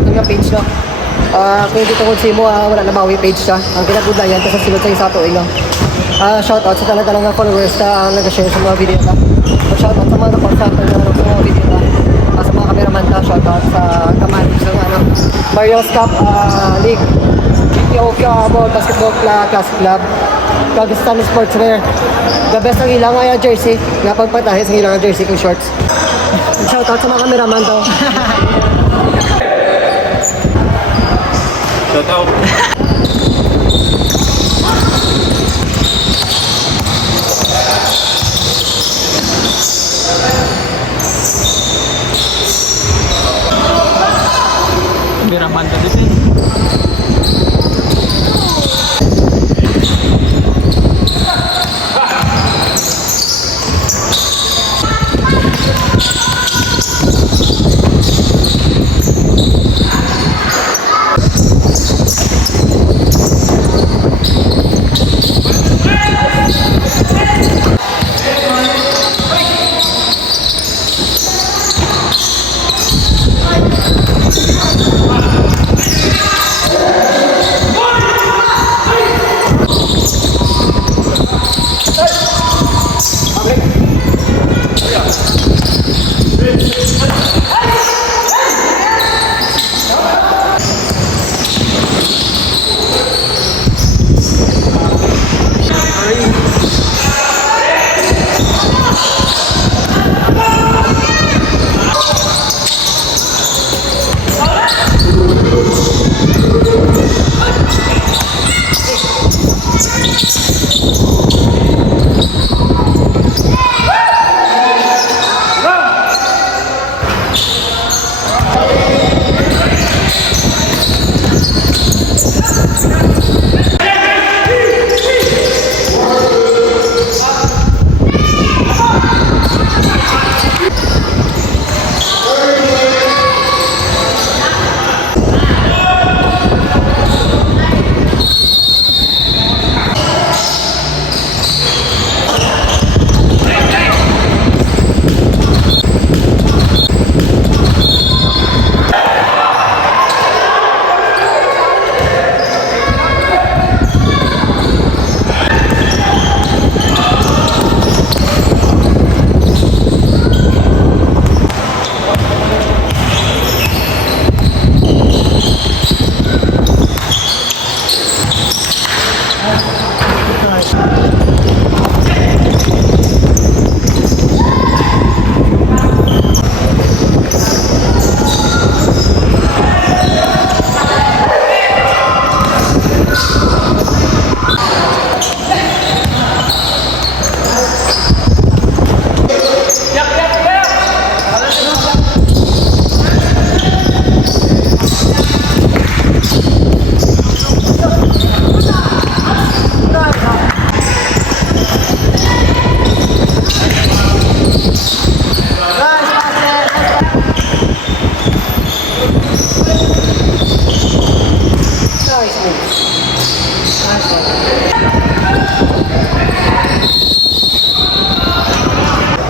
natin yung page no. Kung hindi tungkol si mo, wala na bawi page siya. Ang pinagbuda yan kasi silod sa isa to ingo. Shoutout sa talaga followers na nag-share sa mga video ta. Shoutout sa mga nag-contact na sa mga video ta. Sa mga cameraman ta, shoutout sa kaman sa Mario's Cup League. GTO Basketball Classic Club. Kagistan Sportswear. The best ang ilang jersey. Napagpatahis ang ilang jersey kong shorts. Shoutout sa mga cameraman to. Shoutout. Cameraman ka dito eh.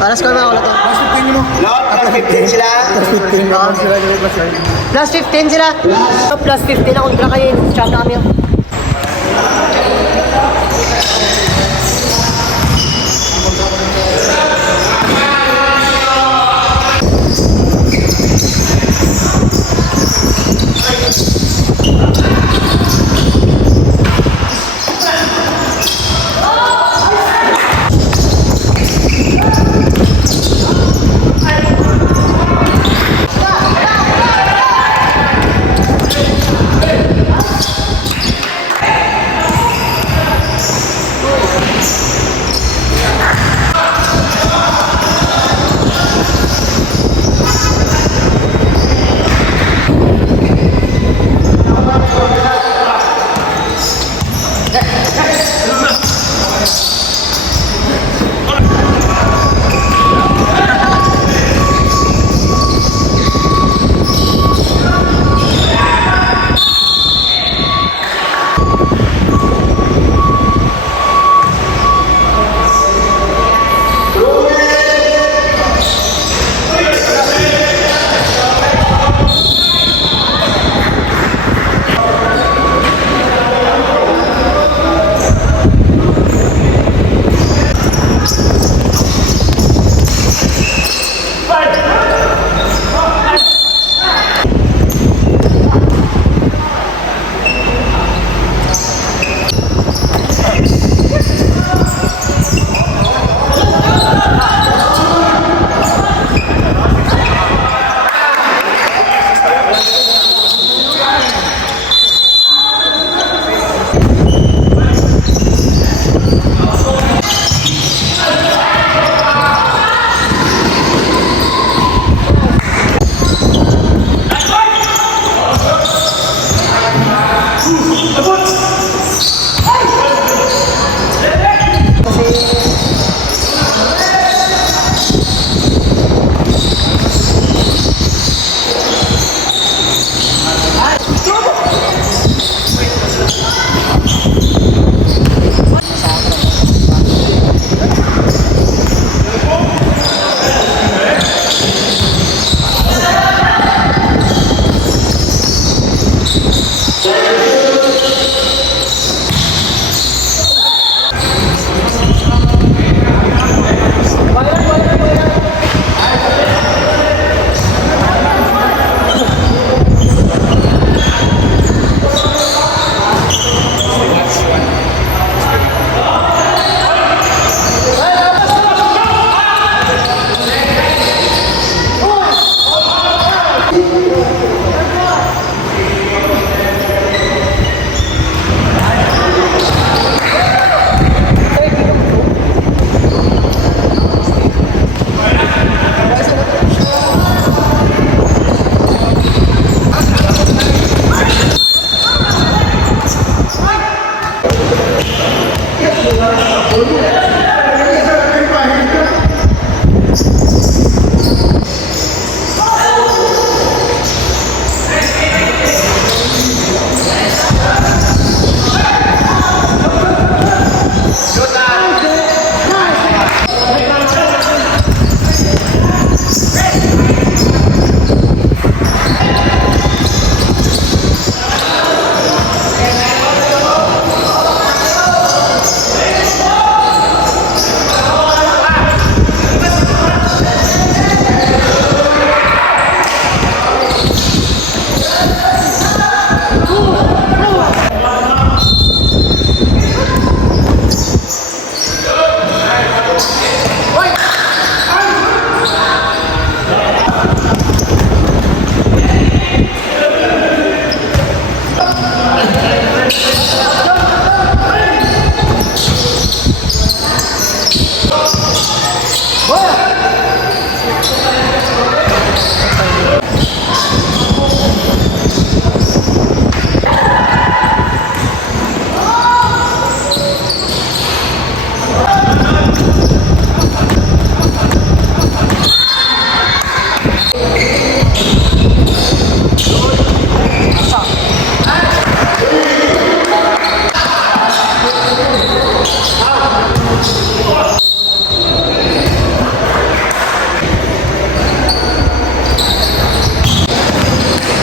Para score mga ulat to. Plus 15 sila. Plus 15 sila. Plus 15 na kontra kayo. Chat na kami.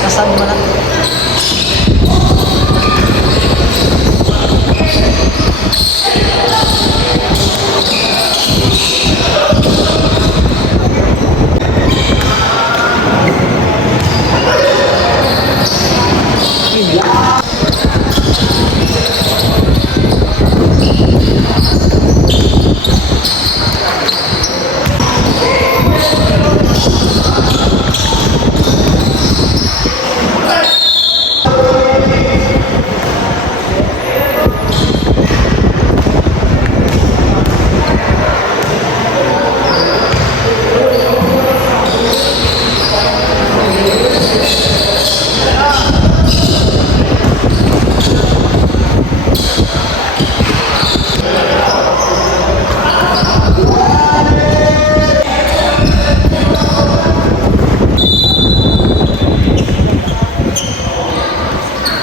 Kasama mo na.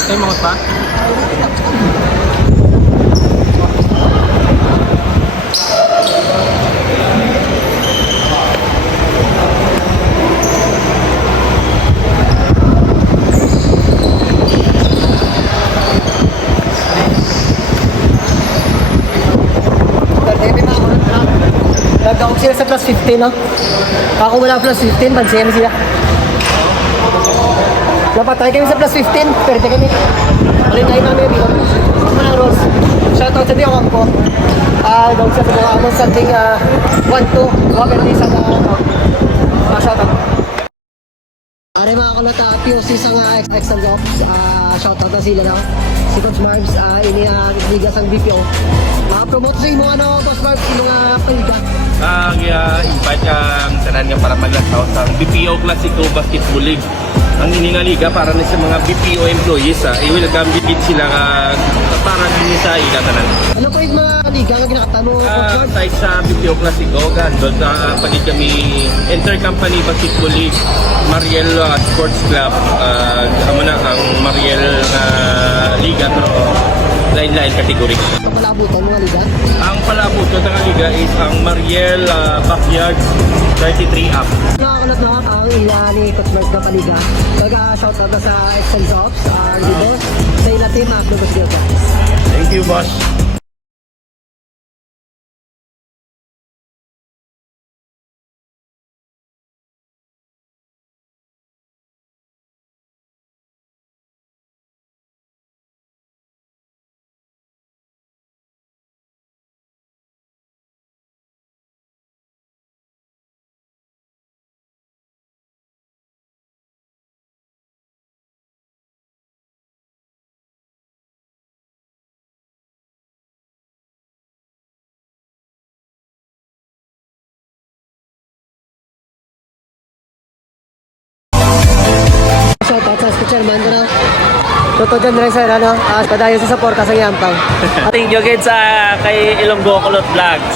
Ay, mga pa? Nagkakot sila sa plus 15, no? Ako wala plus 15, bansayan sila. Napatay kami sa plus 15, pwede kami. Malinay namin yung mga Rose. Shoutout sa Diyawang ko. Daw siya sa mga among something 1-2. Wagad din sa shoutout. Aray mga kalata, POC sa mga Excel Jobs. Shoutout na sila na. Si Coach Marbs, ini ligas ang BPO. Promote sa imo Coach Marbs, yung paliga. Invite ang tanan nga para maglantaw sa BPO Classico Basketball League. Ang ini nga liga para ni sa mga BPO employees, will gambit sila para din sa ila tanan. Ano po yung mga liga nga ginakatano, Coach Marbs? Side sa BPO Classico, doon pagid kami Intercompany Basketball League, Mariel Sports Club, kamo na ang Mariel Liga no, line category. Ang palabutan mga liga? Ang palabot ng liga is ang Mariel Backyard 33 up. Nakakulat na ang ila ni Coach Marbs na paliga. Shoutout na sa Excel Jobs, dito sa ila team, Lugos Gilda. Thank you, boss. Shoutout sa Chairman ko na. Toto dyan rin sir, padayon sa support sa Yampaw. Thank you again sa kay Ilonggo Kulot Vlogs.